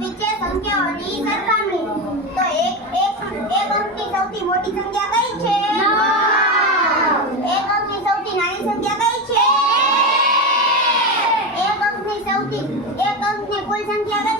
વિશે સંખ્યાઓની સરખામણી. તો એક અંકની સૌથી મોટી સંખ્યા કઈ છે? 9. એક અંકની સૌથી નાની સંખ્યા કઈ છે? એક અંકની કુલ સંખ્યા